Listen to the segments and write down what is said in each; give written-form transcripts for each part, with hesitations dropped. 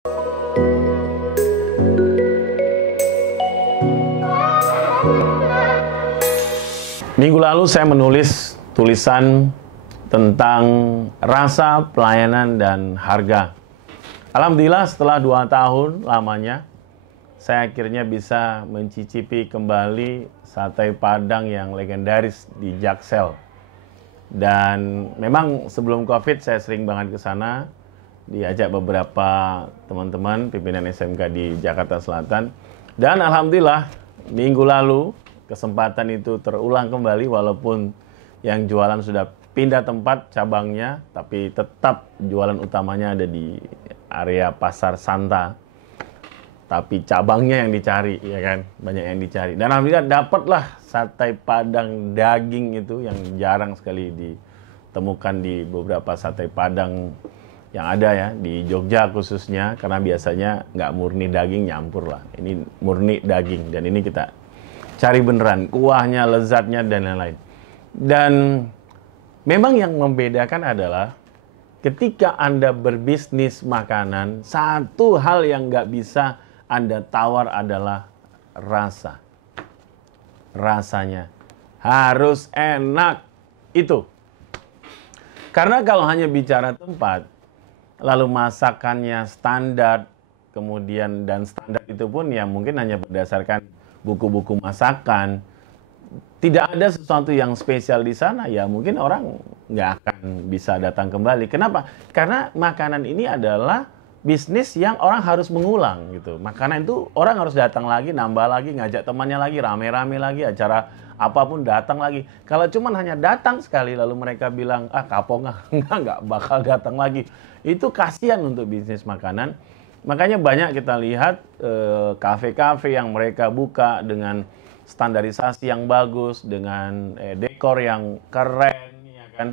Minggu lalu saya menulis tulisan tentang rasa, pelayanan, dan harga. Alhamdulillah setelah 2 tahun lamanya, saya akhirnya bisa mencicipi kembali sate Padang yang legendaris di Jaksel. Dan memang sebelum COVID saya sering banget ke sana, diajak beberapa teman-teman pimpinan SMK di Jakarta Selatan. Dan alhamdulillah minggu lalu kesempatan itu terulang kembali, walaupun yang jualan sudah pindah tempat cabangnya, tapi tetap jualan utamanya ada di area Pasar Santa. Tapi cabangnya yang dicari, ya kan, banyak yang dicari. Dan alhamdulillah dapatlah sate Padang daging itu yang jarang sekali ditemukan di beberapa sate Padang yang ada ya, di Jogja khususnya, karena biasanya nggak murni daging, nyampur lah. Ini murni daging, dan ini kita cari beneran, kuahnya, lezatnya, dan lain-lain. Dan memang yang membedakan adalah ketika Anda berbisnis makanan, satu hal yang nggak bisa Anda tawar adalah rasa. Rasanya harus enak, itu. Karena kalau hanya bicara tempat, lalu masakannya standar, kemudian dan standar itu pun ya mungkin hanya berdasarkan buku-buku masakan, tidak ada sesuatu yang spesial di sana, ya mungkin orang nggak akan bisa datang kembali. Kenapa? Karena makanan ini adalah bisnis yang orang harus mengulang gitu. Makanan itu orang harus datang lagi, nambah lagi, ngajak temannya lagi, rame-rame lagi, acara apapun datang lagi. Kalau cuman hanya datang sekali lalu mereka bilang, ah kapok nggak bakal datang lagi. Itu kasihan untuk bisnis makanan. Makanya banyak kita lihat kafe-kafe yang mereka buka dengan standarisasi yang bagus, dengan dekor yang keren, ya kan?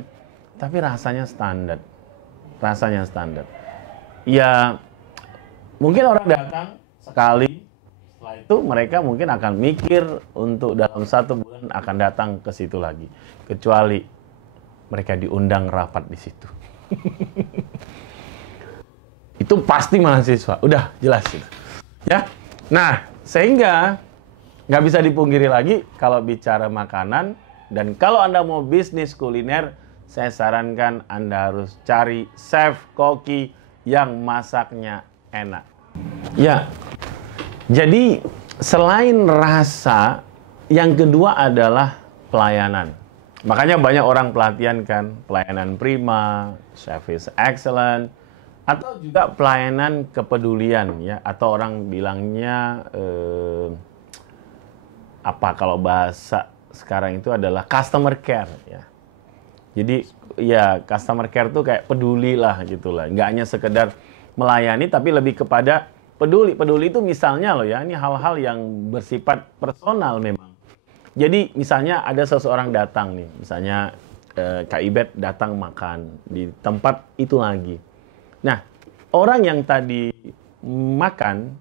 Tapi rasanya standar. Rasanya standar. Ya, mungkin orang datang sekali, setelah itu mereka mungkin akan mikir untuk dalam 1 bulan akan datang ke situ lagi. Kecuali mereka diundang rapat di situ. Itu pasti mahasiswa, udah jelas gitu. Ya. Nah, sehingga nggak bisa dipungkiri lagi kalau bicara makanan, dan kalau Anda mau bisnis kuliner, saya sarankan Anda harus cari chef koki yang masaknya enak. Ya. Jadi selain rasa, yang kedua adalah pelayanan. Makanya banyak orang pelatihan kan, pelayanan prima, service excellent, atau juga pelayanan kepedulian ya, atau orang bilangnya apa kalau bahasa sekarang itu adalah customer care ya. Jadi ya customer care tuh kayak peduli lah gitulah, nggak hanya sekedar melayani tapi lebih kepada peduli. Peduli itu misalnya loh ya, ini hal-hal yang bersifat personal memang. Jadi misalnya ada seseorang datang nih, misalnya Kak Ibet datang makan di tempat itu lagi. Nah, orang yang tadi makan,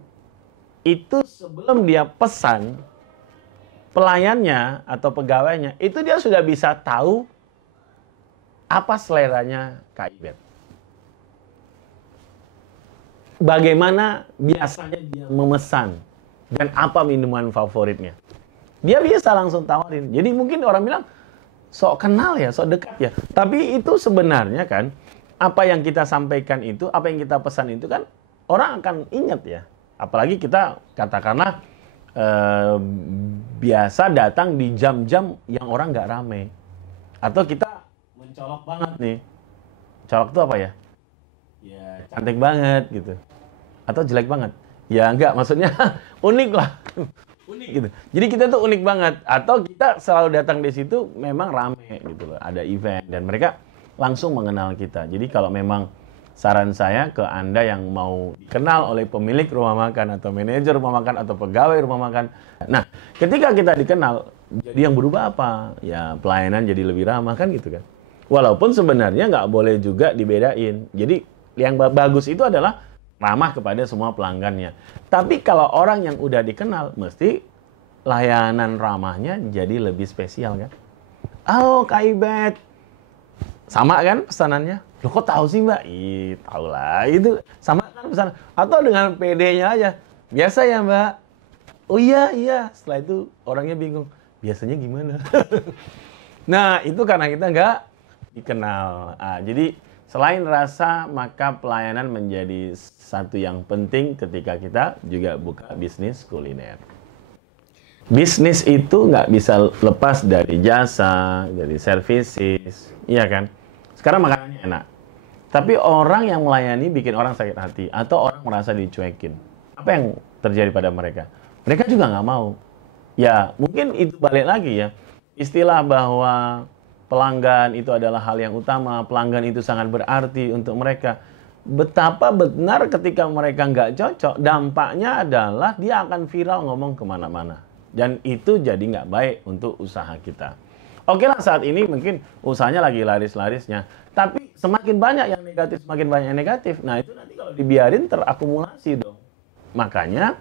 itu sebelum dia pesan, pelayannya atau pegawainya, itu dia sudah bisa tahu apa seleranya Kak Ibet. Bagaimana biasanya dia memesan, dan apa minuman favoritnya. Dia bisa langsung tawarin. Jadi mungkin orang bilang, sok kenal ya, sok dekat ya. Tapi itu sebenarnya kan, apa yang kita sampaikan itu, apa yang kita pesan itu kan orang akan ingat ya. Apalagi kita katakanlah biasa datang di jam-jam yang orang nggak rame. Atau kita mencolok banget nih. Colok itu apa ya? Ya cantik banget gitu. Atau jelek banget. Ya enggak, maksudnya unik lah. Unik gitu. Jadi kita tuh unik banget. Atau kita selalu datang di situ memang rame gitu loh. Ada event dan mereka langsung mengenal kita. Jadi kalau memang saran saya ke Anda yang mau dikenal oleh pemilik rumah makan atau manajer rumah makan atau pegawai rumah makan. Nah, ketika kita dikenal, jadi yang berubah apa? Ya pelayanan jadi lebih ramah kan gitu kan. Walaupun sebenarnya nggak boleh juga dibedain. Jadi yang bagus itu adalah ramah kepada semua pelanggannya. Tapi kalau orang yang udah dikenal, mesti layanan ramahnya jadi lebih spesial kan. Oh, Kak Ibet. Sama kan pesanannya? Loh kok tahu sih Mbak? Ih, tahu lah. Itu sama pesanan. Atau dengan PD-nya aja. Biasa ya Mbak? Oh iya, iya. Setelah itu orangnya bingung. Biasanya gimana? Nah, itu karena kita nggak dikenal. Jadi selain rasa, maka pelayanan menjadi satu yang penting ketika kita juga buka bisnis kuliner. Bisnis itu nggak bisa lepas dari jasa, dari services, iya kan? Sekarang makanannya enak, tapi orang yang melayani bikin orang sakit hati, atau orang merasa dicuekin. Apa yang terjadi pada mereka? Mereka juga nggak mau. Ya, mungkin itu balik lagi ya. Istilah bahwa pelanggan itu adalah hal yang utama, pelanggan itu sangat berarti untuk mereka. Betapa benar ketika mereka nggak cocok, dampaknya adalah dia akan viral ngomong kemana-mana. Dan itu jadi nggak baik untuk usaha kita. Oke lah, saat ini mungkin usahanya lagi laris-larisnya. Tapi semakin banyak yang negatif, semakin banyak yang negatif. Nah itu nanti kalau dibiarin terakumulasi dong. Makanya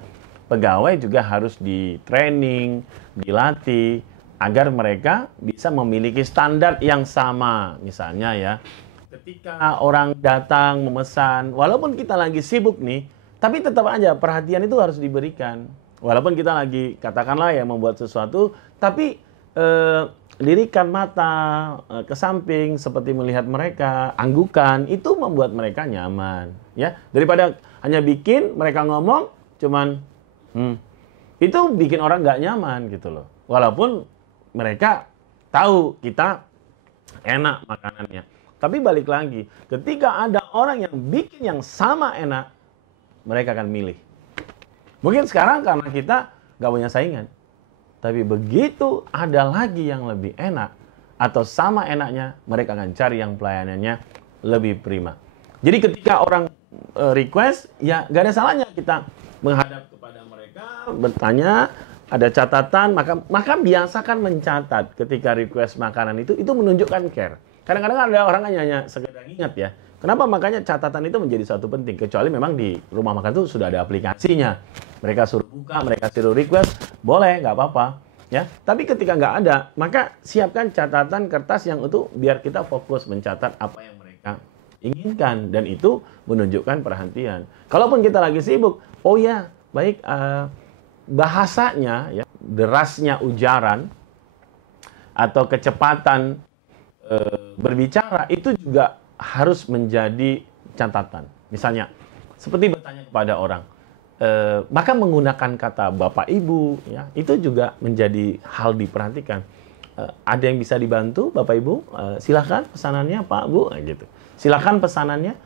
pegawai juga harus di-training, dilatih, agar mereka bisa memiliki standar yang sama. Misalnya ya, ketika orang datang memesan, walaupun kita lagi sibuk nih, tapi tetap aja perhatian itu harus diberikan. Walaupun kita lagi, katakanlah ya, membuat sesuatu, tapi lirikan mata ke samping seperti melihat mereka, anggukan, itu membuat mereka nyaman. Ya, daripada hanya bikin mereka ngomong, cuman itu bikin orang nggak nyaman gitu loh. Walaupun mereka tahu kita enak makanannya. Tapi balik lagi, ketika ada orang yang bikin yang sama enak, mereka akan milih. Mungkin sekarang karena kita nggak punya saingan. Tapi begitu ada lagi yang lebih enak atau sama enaknya, mereka akan cari yang pelayanannya lebih prima. Jadi ketika orang request, ya nggak ada salahnya kita menghadap kepada mereka, bertanya, ada catatan, maka biasakan mencatat ketika request makanan itu menunjukkan care. Kadang-kadang ada orang hanya sekedar ingat ya. Kenapa? Makanya catatan itu menjadi satu penting. Kecuali memang di rumah makan itu sudah ada aplikasinya. Mereka suruh buka, mereka suruh request, boleh, nggak apa-apa. Ya. Tapi ketika nggak ada, maka siapkan catatan kertas yang itu biar kita fokus mencatat apa yang mereka inginkan. Dan itu menunjukkan perhatian. Kalaupun kita lagi sibuk, oh ya, baik, bahasanya, ya, derasnya ujaran, atau kecepatan berbicara, itu juga harus menjadi catatan. Misalnya, seperti bertanya kepada orang, maka menggunakan kata Bapak Ibu, ya, itu juga menjadi hal diperhatikan. Ada yang bisa dibantu, Bapak Ibu? Silakan pesanannya, Pak, Bu, gitu. Silakan pesanannya,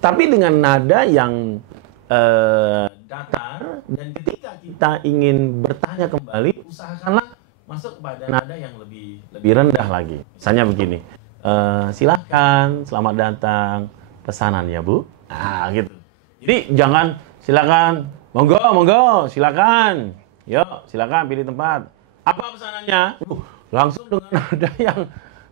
tapi dengan nada yang datar, dan ketika kita ingin bertanya kembali, usahakanlah masuk kepada nada yang lebih rendah lagi. Misalnya begini. Silakan, selamat datang, pesanan ya Bu. Gitu. Jadi jangan silakan, monggo, silakan. Yuk, silakan pilih tempat. Apa pesanannya? Langsung dengan nada yang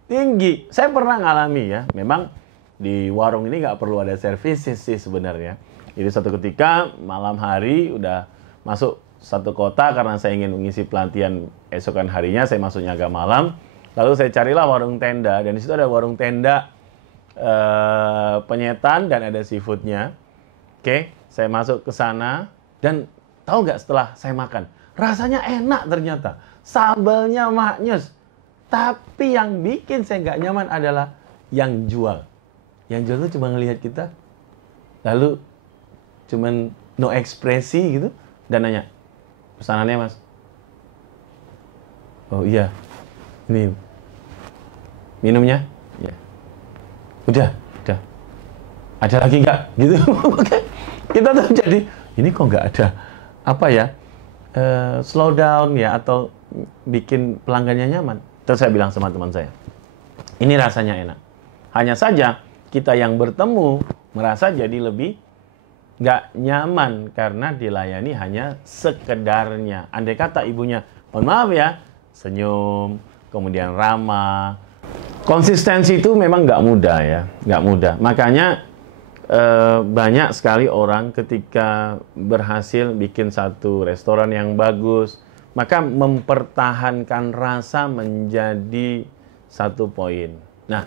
tinggi. Saya pernah ngalami ya. Memang di warung ini nggak perlu ada services sih sebenarnya. Jadi suatu ketika malam hari udah masuk satu kota karena saya ingin mengisi pelatihan esokan harinya, saya masuknya agak malam. Lalu saya carilah warung tenda, dan di situ ada warung tenda penyetan dan ada seafoodnya. Oke, saya masuk ke sana, dan tahu nggak setelah saya makan, rasanya enak ternyata. Sambalnya maknyus. Tapi yang bikin saya nggak nyaman adalah yang jual. Yang jual itu cuma ngelihat kita, lalu cuman no ekspresi gitu, dan nanya, pesanannya Mas? Oh iya, ini minumnya? Ya. Udah. Ada lagi nggak? Gitu. Kita tuh jadi, ini kok nggak ada apa ya? Slow down ya, atau bikin pelanggannya nyaman. Terus saya bilang sama teman saya, ini rasanya enak. Hanya saja kita yang bertemu merasa jadi lebih nggak nyaman karena dilayani hanya sekedarnya. Andai kata ibunya, mohon maaf ya, senyum, kemudian ramah. Konsistensi itu memang nggak mudah ya, nggak mudah. Makanya banyak sekali orang ketika berhasil bikin satu restoran yang bagus, maka mempertahankan rasa menjadi satu poin. Nah,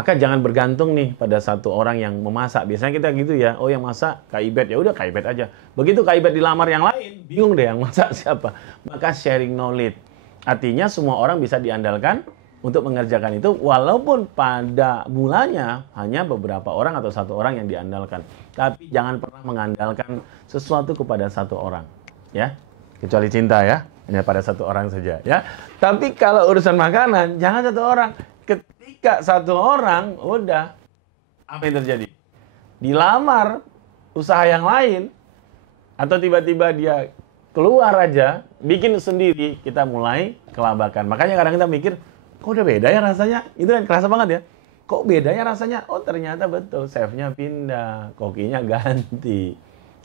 Maka jangan bergantung nih pada satu orang yang memasak. Biasanya kita gitu ya, oh yang masak Kak Ibet, ya udah Kak Ibet aja. Begitu Kak Ibet dilamar yang lain, bingung deh yang masak siapa. Maka sharing knowledge. Artinya semua orang bisa diandalkan untuk mengerjakan itu, walaupun pada mulanya hanya beberapa orang atau satu orang yang diandalkan. Tapi jangan pernah mengandalkan sesuatu kepada satu orang, ya. Kecuali cinta ya, hanya pada satu orang saja, ya. Tapi kalau urusan makanan, jangan satu orang. Ketika satu orang, udah, apa yang terjadi? Dilamar usaha yang lain, atau tiba-tiba dia keluar aja, bikin sendiri, kita mulai kelabakan. Makanya kadang kita mikir, kok udah beda ya rasanya? Itu kan kerasa banget ya. Kok bedanya rasanya? Oh ternyata betul, chefnya pindah, kokinya ganti.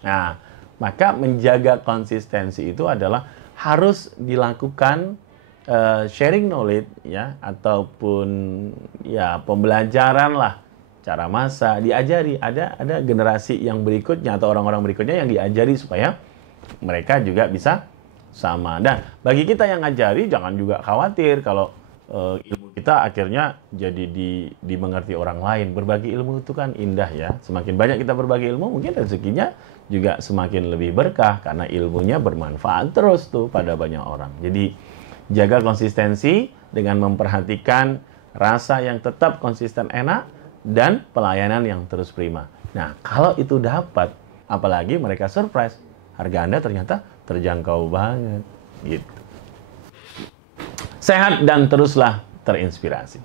Nah, maka menjaga konsistensi itu adalah harus dilakukan sharing knowledge ya, ataupun ya pembelajaran lah, cara masak, diajari. Ada generasi yang berikutnya atau orang-orang berikutnya yang diajari supaya mereka juga bisa sama. Dan bagi kita yang ngajari, jangan juga khawatir kalau ilmu kita akhirnya jadi dimengerti orang lain. Berbagi ilmu itu kan indah ya. Semakin banyak kita berbagi ilmu, mungkin rezekinya juga semakin lebih berkah karena ilmunya bermanfaat terus tuh pada banyak orang. Jadi jaga konsistensi dengan memperhatikan rasa yang tetap konsisten enak dan pelayanan yang terus prima. Nah, kalau itu dapat, apalagi mereka surprise, harga Anda ternyata terjangkau banget gitu. Sehat dan teruslah terinspirasi.